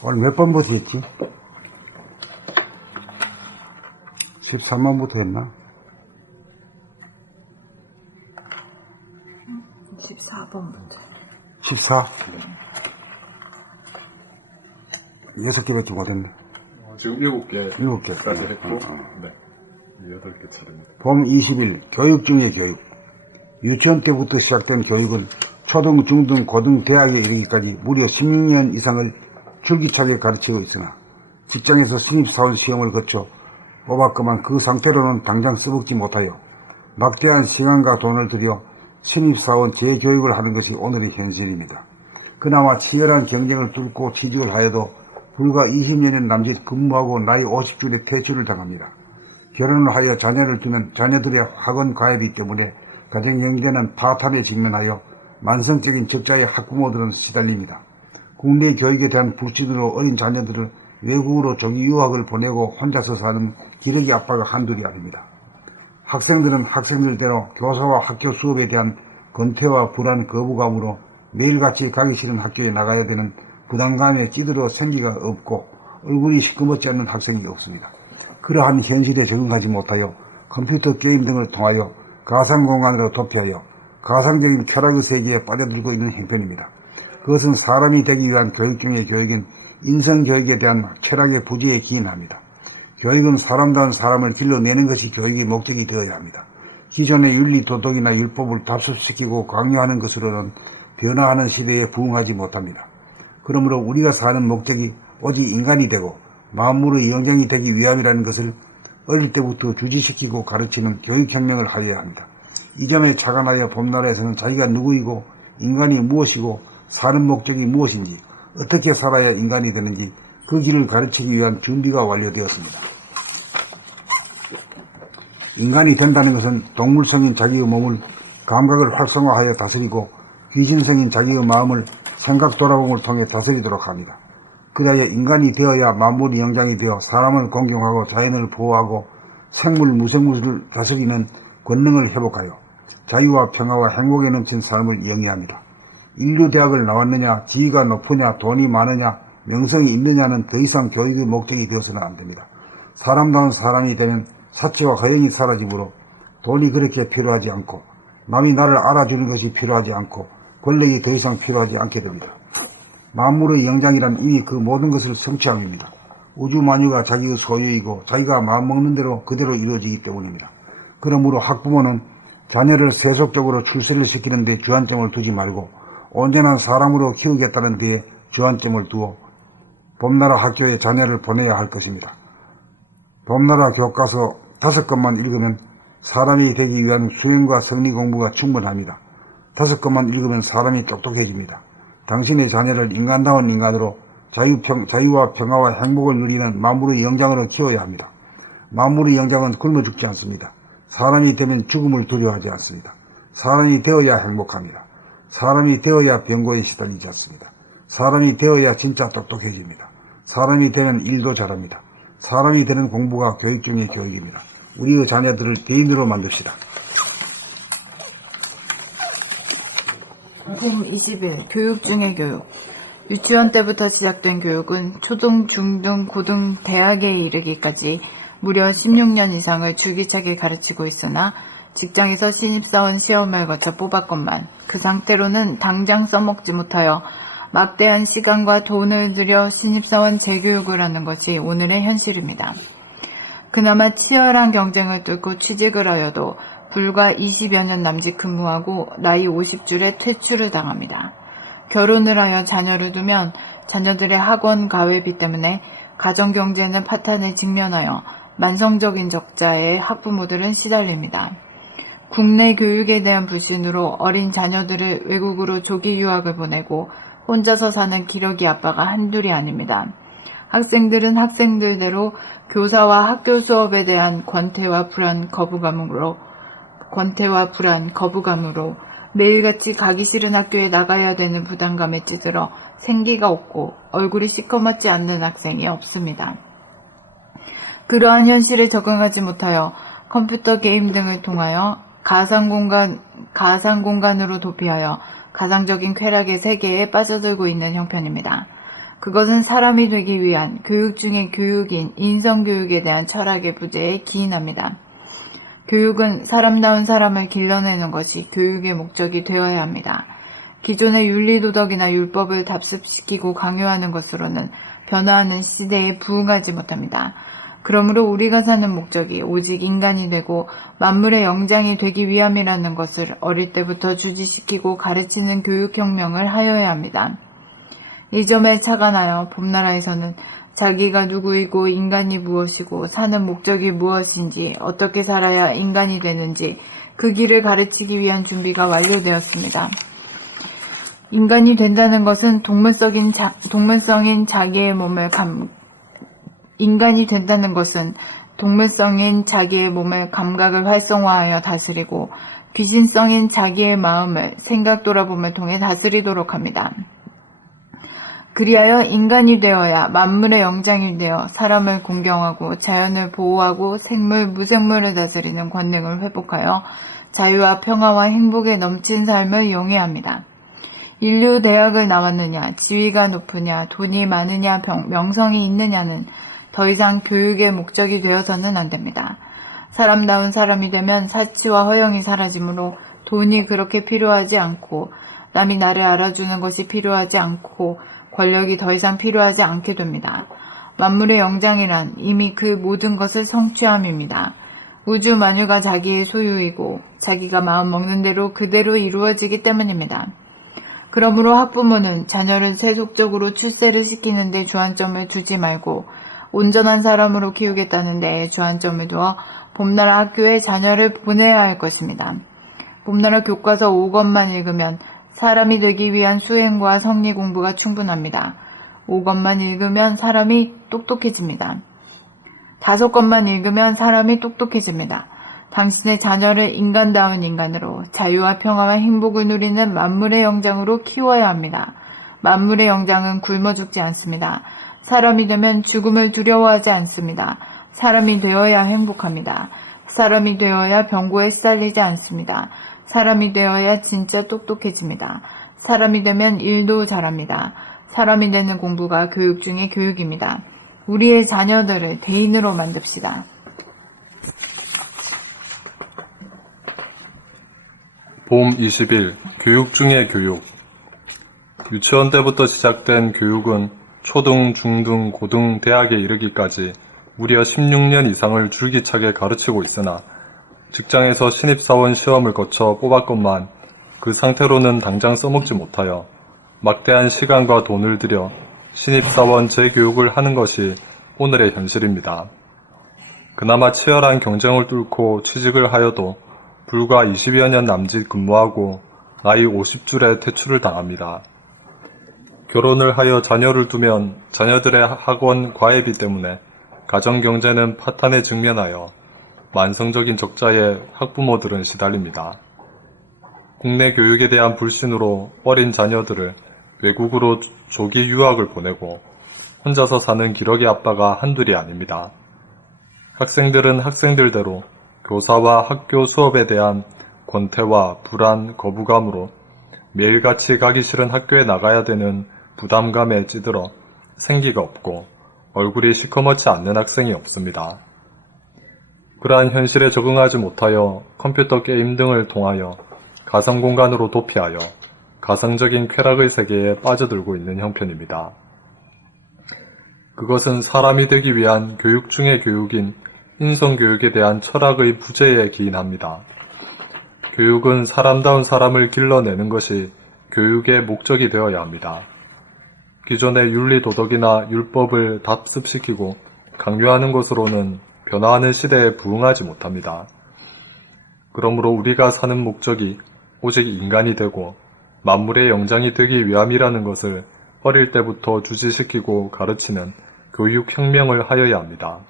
오늘 몇 번부터 했지? 13번부터 했나? 14번부터. 14? 6개밖에 못했네. 지금 7개. 7개까지 했고, 네. 8개 차례입니다. 봄 20일 교육 중의 교육. 유치원 때부터 시작된 교육은 초등, 중등, 고등, 대학에 이르기까지 무려 16년 이상을 줄기차게 가르치고 있으나 직장에서 신입사원 시험을 거쳐 뽑았건만 그 상태로는 당장 써먹지 못하여 막대한 시간과 돈을 들여 신입사원 재교육을 하는 것이 오늘의 현실입니다. 그나마 치열한 경쟁을 뚫고 취직을 하여도 불과 20년의 남짓 근무하고 나이 50줄에 퇴출을 당합니다. 결혼을 하여 자녀를 두면 자녀들의 학원 가입비 때문에 가정 경제는 파탄에 직면하여 만성적인 적자에 학부모들은 시달립니다. 국내 교육에 대한 불신으로 어린 자녀들을 외국으로 조기 유학을 보내고 혼자서 사는 기러기 아빠가 한둘이 아닙니다. 학생들은 학생들대로 교사와 학교 수업에 대한 권태와 불안, 거부감으로 매일같이 가기 싫은 학교에 나가야 되는 부담감에 찌들어 생기가 없고 얼굴이 시커멓지 않는 학생이 없습니다. 그러한 현실에 적응하지 못하여 컴퓨터 게임 등을 통하여 가상공간으로 도피하여 가상적인 쾌락의 세계에 빠져들고 있는 형편입니다. 그것은 사람이 되기 위한 교육 중의 교육인 인성교육에 대한 철학의 부재에 기인합니다. 교육은 사람다운 사람을 길러내는 것이 교육의 목적이 되어야 합니다. 기존의 윤리, 도덕이나 율법을 답습시키고 강요하는 것으로는 변화하는 시대에 부응하지 못합니다. 그러므로 우리가 사는 목적이 오직 인간이 되고 만물의 영장이 되기 위함이라는 것을 어릴 때부터 주지시키고 가르치는 교육혁명을 하여야 합니다. 이 점에 착안하여 봄나라에서는 자기가 누구이고 인간이 무엇이고 사는 목적이 무엇인지 어떻게 살아야 인간이 되는지 그 길을 가르치기 위한 준비가 완료되었습니다. 인간이 된다는 것은 동물성인 자기의 몸을 감각을 활성화하여 다스리고 귀신성인 자기의 마음을 생각 돌아봄을 통해 다스리도록 합니다. 그리하여 인간이 되어야 만물의 영장이 되어 사람을 공경하고 자연을 보호하고 생물, 무생물을 다스리는 권능을 회복하여 자유와 평화와 행복에 넘친 삶을 영위합니다. 인류대학을 나왔느냐, 지위가 높으냐, 돈이 많으냐, 명성이 있느냐는 더 이상 교육의 목적이 되어서는 안됩니다. 사람다운 사람이 되면 사치와 허영이 사라지므로 돈이 그렇게 필요하지 않고 남이 나를 알아주는 것이 필요하지 않고 권력이 더 이상 필요하지 않게 됩니다. 만물의 영장이란 이미 그 모든 것을 성취함입니다. 우주 만유가 자기의 소유이고 자기가 마음먹는 대로 그대로 이루어지기 때문입니다. 그러므로 학부모는 자녀를 세속적으로 출세를 시키는 데 주안점을 두지 말고 온전한 사람으로 키우겠다는 데에 주안점을 두어 봄나라 학교에 자녀를 보내야 할 것입니다. 봄나라 교과서 5권만 읽으면 사람이 되기 위한 수행과 성리 공부가 충분합니다. 5권만 읽으면 사람이 똑똑해집니다. 당신의 자녀를 인간다운 인간으로 자유와 평화와 행복을 누리는 만물의 영장으로 키워야 합니다. 만물의 영장은 굶어 죽지 않습니다. 사람이 되면 죽음을 두려워하지 않습니다. 사람이 되어야 행복합니다. 사람이 되어야 병고에 시달리지 않습니다. 사람이 되어야 진짜 똑똑해집니다. 사람이 되는 일도 잘합니다. 사람이 되는 공부가 교육 중의 교육입니다. 우리의 자녀들을 대인으로 만듭시다. 봄 20일 교육 중의 교육. 유치원 때부터 시작된 교육은 초등, 중등, 고등, 대학에 이르기까지 무려 16년 이상을 줄기차게 가르치고 있으나 직장에서 신입사원 시험을 거쳐 뽑았건만 그 상태로는 당장 써먹지 못하여 막대한 시간과 돈을 들여 신입사원 재교육을 하는 것이 오늘의 현실입니다. 그나마 치열한 경쟁을 뚫고 취직을 하여도 불과 20여 년 남짓 근무하고 나이 50줄에 퇴출을 당합니다. 결혼을 하여 자녀를 두면 자녀들의 학원 가회비 때문에 가정경제는 파탄에 직면하여 만성적인 적자에 학부모들은 시달립니다. 국내 교육에 대한 불신으로 어린 자녀들을 외국으로 조기 유학을 보내고 혼자서 사는 기러기 아빠가 한둘이 아닙니다. 학생들은 학생들대로 교사와 학교 수업에 대한 권태와 불안, 거부감으로 매일같이 가기 싫은 학교에 나가야 되는 부담감에 찌들어 생기가 없고 얼굴이 시커멓지 않는 학생이 없습니다. 그러한 현실에 적응하지 못하여 컴퓨터 게임 등을 통하여 가상공간으로 도피하여 가상적인 쾌락의 세계에 빠져들고 있는 형편입니다. 그것은 사람이 되기 위한 교육 중의 교육인 인성교육에 대한 철학의 부재에 기인합니다. 교육은 사람다운 사람을 길러내는 것이 교육의 목적이 되어야 합니다. 기존의 윤리도덕이나 율법을 답습시키고 강요하는 것으로는 변화하는 시대에 부응하지 못합니다. 그러므로 우리가 사는 목적이 오직 인간이 되고 만물의 영장이 되기 위함이라는 것을 어릴 때부터 주지시키고 가르치는 교육혁명을 하여야 합니다. 이 점에 착안하여 봄나라에서는 자기가 누구이고 인간이 무엇이고 사는 목적이 무엇인지 어떻게 살아야 인간이 되는지 그 길을 가르치기 위한 준비가 완료되었습니다. 인간이 된다는 것은 동물성인 자기의 몸을 감각을 활성화하여 다스리고 귀신성인 자기의 마음을 생각 돌아봄을 통해 다스리도록 합니다. 그리하여 인간이 되어야 만물의 영장이 되어 사람을 공경하고 자연을 보호하고 생물, 무생물을 다스리는 권능을 회복하여 자유와 평화와 행복에 넘친 삶을 용해야 합니다. 인류 대학을 나왔느냐, 지위가 높으냐, 돈이 많으냐, 명성이 있느냐는 더 이상 교육의 목적이 되어서는 안 됩니다. 사람다운 사람이 되면 사치와 허영이 사라지므로 돈이 그렇게 필요하지 않고 남이 나를 알아주는 것이 필요하지 않고 권력이 더 이상 필요하지 않게 됩니다. 만물의 영장이란 이미 그 모든 것을 성취함입니다. 우주 만유가 자기의 소유이고 자기가 마음 먹는 대로 그대로 이루어지기 때문입니다. 그러므로 학부모는 자녀를 세속적으로 출세를 시키는 데 주안점을 두지 말고 온전한 사람으로 키우겠다는 데에 주안점을 두어 봄나라 학교에 자녀를 보내야 할 것입니다. 봄나라 교과서 5권만 읽으면 사람이 되기 위한 수행과 성리 공부가 충분합니다. 5권만 읽으면 사람이 똑똑해집니다. 5권만 읽으면 사람이 똑똑해집니다. 당신의 자녀를 인간다운 인간으로 자유와 평화와 행복을 누리는 만물의 영장으로 키워야 합니다. 만물의 영장은 굶어 죽지 않습니다. 사람이 되면 죽음을 두려워하지 않습니다. 사람이 되어야 행복합니다. 사람이 되어야 병고에 시달리지 않습니다. 사람이 되어야 진짜 똑똑해집니다. 사람이 되면 일도 잘합니다. 사람이 되는 공부가 교육 중의 교육입니다. 우리의 자녀들을 대인으로 만듭시다. 봄 20일 교육 중의 교육. 유치원 때부터 시작된 교육은 초등, 중등, 고등, 대학에 이르기까지 무려 16년 이상을 줄기차게 가르치고 있으나 직장에서 신입사원 시험을 거쳐 뽑았건만 그 상태로는 당장 써먹지 못하여 막대한 시간과 돈을 들여 신입사원 재교육을 하는 것이 오늘의 현실입니다. 그나마 치열한 경쟁을 뚫고 취직을 하여도 불과 20여 년 남짓 근무하고 나이 50줄에 퇴출을 당합니다. 결혼을 하여 자녀를 두면 자녀들의 학원 과외비 때문에 가정 경제는 파탄에 직면하여 만성적인 적자에 학부모들은 시달립니다. 국내 교육에 대한 불신으로 어린 자녀들을 외국으로 조기 유학을 보내고 혼자서 사는 기러기 아빠가 한둘이 아닙니다. 학생들은 학생들대로 교사와 학교 수업에 대한 권태와 불안, 거부감으로 매일같이 가기 싫은 학교에 나가야 되는 부담감에 찌들어 생기가 없고 얼굴이 시커멓지 않는 학생이 없습니다. 그러한 현실에 적응하지 못하여 컴퓨터 게임 등을 통하여 가상공간으로 도피하여 가상적인 쾌락의 세계에 빠져들고 있는 형편입니다. 그것은 사람이 되기 위한 교육 중의 교육인 인성교육에 대한 철학의 부재에 기인합니다. 교육은 사람다운 사람을 길러내는 것이 교육의 목적이 되어야 합니다. 기존의 윤리도덕이나 율법을 답습시키고 강요하는 것으로는 변화하는 시대에 부응하지 못합니다. 그러므로 우리가 사는 목적이 오직 인간이 되고 만물의 영장이 되기 위함이라는 것을 어릴 때부터 주지시키고 가르치는 교육혁명을 하여야 합니다.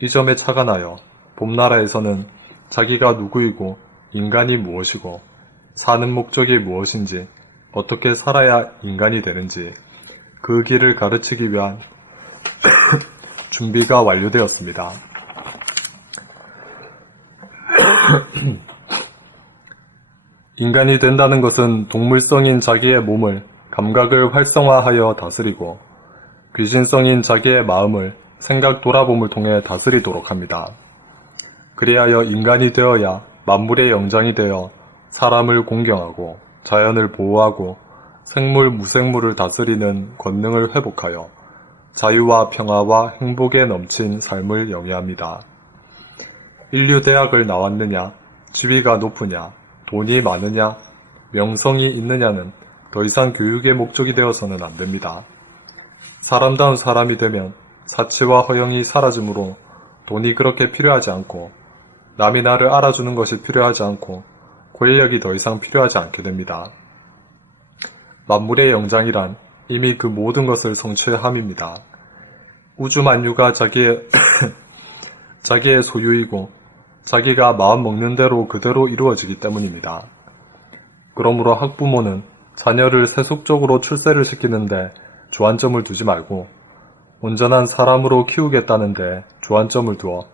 이 점에 착안하여 봄나라에서는 자기가 누구이고 인간이 무엇이고 사는 목적이 무엇인지 어떻게 살아야 인간이 되는지 그 길을 가르치기 위한 준비가 완료되었습니다. 인간이 된다는 것은 동물성인 자기의 몸을 감각을 활성화하여 다스리고 귀신성인 자기의 마음을 생각 돌아봄을 통해 다스리도록 합니다. 그리하여 인간이 되어야 만물의 영장이 되어 사람을 공경하고 자연을 보호하고 생물 무생물을 다스리는 권능을 회복하여 자유와 평화와 행복에 넘친 삶을 영위합니다. 인류 대학을 나왔느냐, 지위가 높으냐, 돈이 많으냐, 명성이 있느냐는 더 이상 교육의 목적이 되어서는 안 됩니다. 사람다운 사람이 되면 사치와 허영이 사라지므로 돈이 그렇게 필요하지 않고 남이 나를 알아주는 것이 필요하지 않고 권력이 더 이상 필요하지 않게 됩니다. 만물의 영장이란 이미 그 모든 것을 성취해 함입니다. 우주 만유가 자기의 소유이고 자기가 마음 먹는 대로 그대로 이루어지기 때문입니다. 그러므로 학부모는 자녀를 세속적으로 출세를 시키는데 주안점을 두지 말고 온전한 사람으로 키우겠다는데 주안점을 두어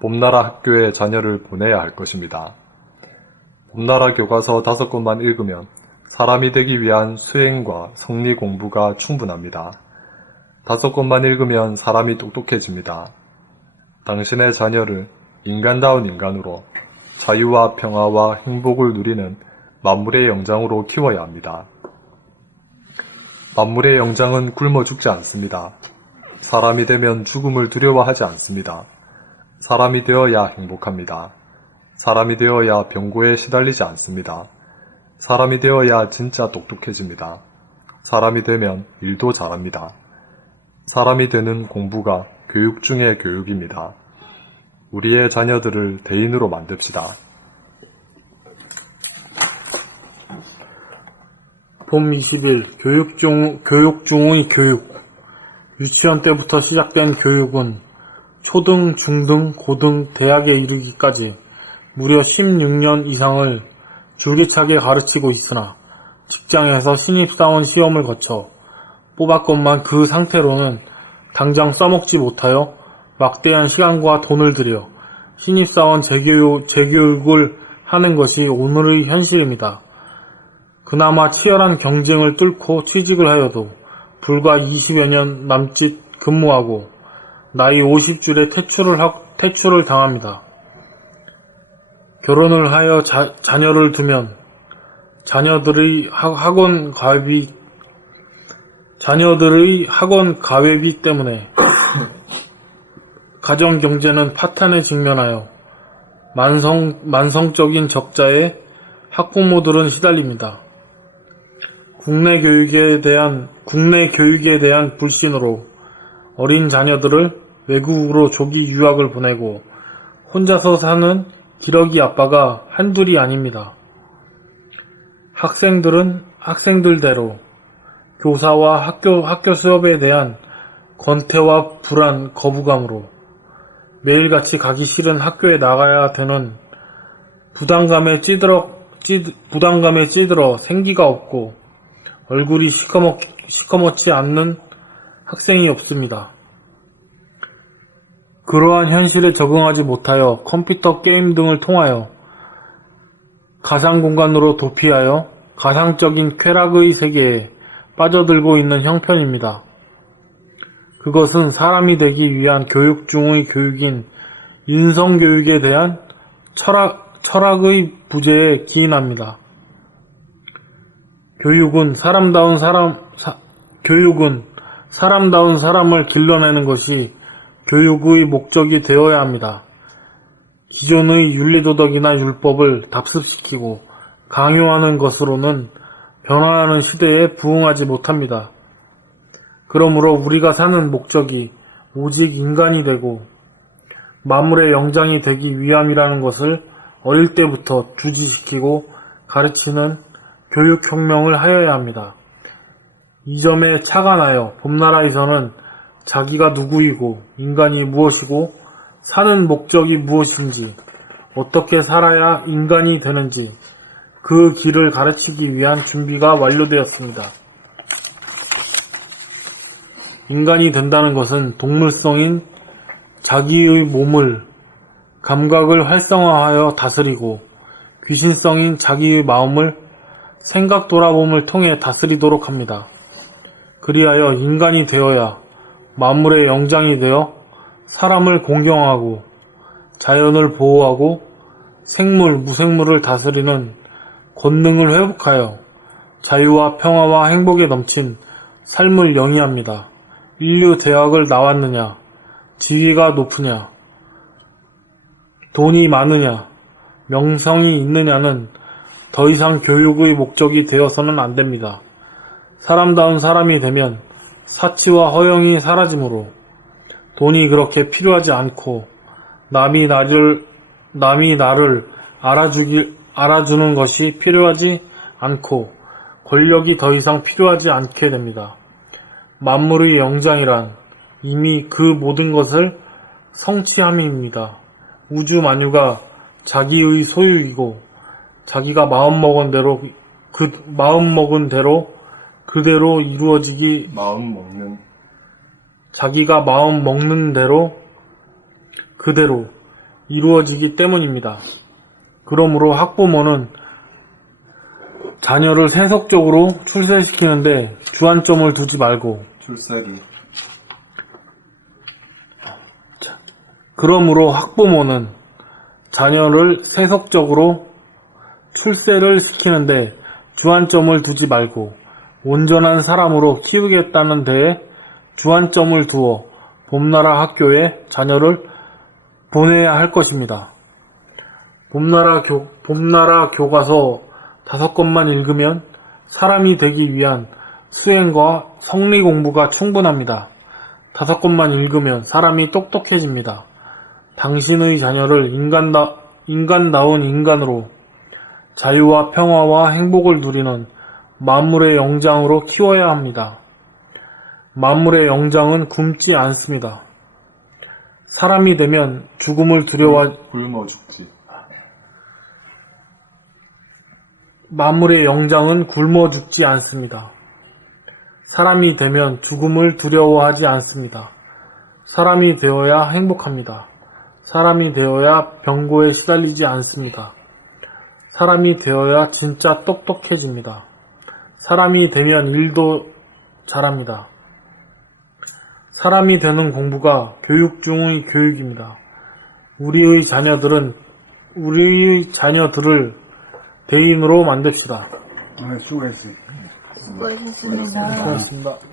봄나라 학교에 자녀를 보내야 할 것입니다. 봄나라 교과서 5권만 읽으면 사람이 되기 위한 수행과 성리 공부가 충분합니다. 5권만 읽으면 사람이 똑똑해집니다. 당신의 자녀를 인간다운 인간으로 자유와 평화와 행복을 누리는 만물의 영장으로 키워야 합니다. 만물의 영장은 굶어 죽지 않습니다. 사람이 되면 죽음을 두려워하지 않습니다. 사람이 되어야 행복합니다. 사람이 되어야 병고에 시달리지 않습니다. 사람이 되어야 진짜 똑똑해집니다. 사람이 되면 일도 잘합니다. 사람이 되는 공부가 교육 중의 교육입니다. 우리의 자녀들을 대인으로 만듭시다. 봄 20일 교육 중의 교육. 유치원 때부터 시작된 교육은 초등, 중등, 고등, 대학에 이르기까지 무려 16년 이상을 줄기차게 가르치고 있으나 직장에서 신입사원 시험을 거쳐 뽑았건만 그 상태로는 당장 써먹지 못하여 막대한 시간과 돈을 들여 신입사원 재교육을 하는 것이 오늘의 현실입니다. 그나마 치열한 경쟁을 뚫고 취직을 하여도 불과 20여 년 남짓 근무하고 나이 50줄에 퇴출을 당합니다. 결혼을 하여 자녀를 두면 자녀들의 학원 가회비 때문에 가정 경제는 파탄에 직면하여 만성적인 적자에 학부모들은 시달립니다. 국내 교육에 대한 불신으로 어린 자녀들을 외국으로 조기 유학을 보내고 혼자서 사는 기러기 아빠가 한둘이 아닙니다. 학생들은 학생들대로 교사와 학교 수업에 대한 권태와 불안, 거부감으로 매일같이 가기 싫은 학교에 나가야 되는 부담감에 찌들어 생기가 없고 얼굴이 시커멓지 않는 학생이 없습니다. 그러한 현실에 적응하지 못하여 컴퓨터 게임 등을 통하여 가상 공간으로 도피하여 가상적인 쾌락의 세계에 빠져들고 있는 형편입니다. 그것은 사람이 되기 위한 교육 중의 교육인 인성교육에 대한 철학의 부재에 기인합니다. 교육은 사람다운 사람을 길러내는 것이 교육의 목적이 되어야 합니다. 기존의 윤리도덕이나 율법을 답습시키고 강요하는 것으로는 변화하는 시대에 부응하지 못합니다. 그러므로 우리가 사는 목적이 오직 인간이 되고 만물의 영장이 되기 위함이라는 것을 어릴 때부터 주지시키고 가르치는 교육혁명을 하여야 합니다. 이 점에 착안하여 봄나라에서는 자기가 누구이고 인간이 무엇이고 사는 목적이 무엇인지 어떻게 살아야 인간이 되는지 그 길을 가르치기 위한 준비가 완료되었습니다. 인간이 된다는 것은 동물성인 자기의 몸을, 감각을 활성화하여 다스리고 귀신성인 자기의 마음을 생각 돌아봄을 통해 다스리도록 합니다. 그리하여 인간이 되어야 만물의 영장이 되어 사람을 공경하고 자연을 보호하고 생물, 무생물을 다스리는 권능을 회복하여 자유와 평화와 행복에 넘친 삶을 영위합니다. 인류 대학을 나왔느냐, 지위가 높으냐, 돈이 많으냐, 명성이 있느냐는 더 이상 교육의 목적이 되어서는 안 됩니다. 사람다운 사람이 되면 사치와 허영이 사라지므로 돈이 그렇게 필요하지 않고 남이 나를 알아주는 것이 필요하지 않고 권력이 더 이상 필요하지 않게 됩니다. 만물의 영장이란 이미 그 모든 것을 성취함입니다. 우주 만유가 자기의 소유이고 자기가 마음먹은 대로 그대로 이루어지기 자기가 마음 먹는 대로 그대로 이루어지기 때문입니다. 그러므로 학부모는 자녀를 세속적으로 출세시키는데 주안점을 두지 말고 그러므로 학부모는 자녀를 세속적으로 출세를 시키는데 주안점을 두지 말고 온전한 사람으로 키우겠다는 데에 주안점을 두어 봄나라 학교에 자녀를 보내야 할 것입니다. 봄나라 교과서 5권만 읽으면 사람이 되기 위한 수행과 성리 공부가 충분합니다. 5권만 읽으면 사람이 똑똑해집니다. 당신의 자녀를 인간다운 인간으로 자유와 평화와 행복을 누리는 만물의 영장으로 키워야 합니다. 만물의 영장은 굶지 않습니다. 사람이 되면 죽음을 굶어 죽지. 만물의 영장은 굶어 죽지 않습니다. 사람이 되면 죽음을 두려워하지 않습니다. 사람이 되어야 행복합니다. 사람이 되어야 병고에 시달리지 않습니다. 사람이 되어야 진짜 똑똑해집니다. 사람이 되면 일도 잘합니다. 사람이 되는 공부가 교육 중의 교육입니다. 우리의 자녀들을 대인으로 만듭시다. 수고했어요. 수고하셨습니다. 수고하셨습니다.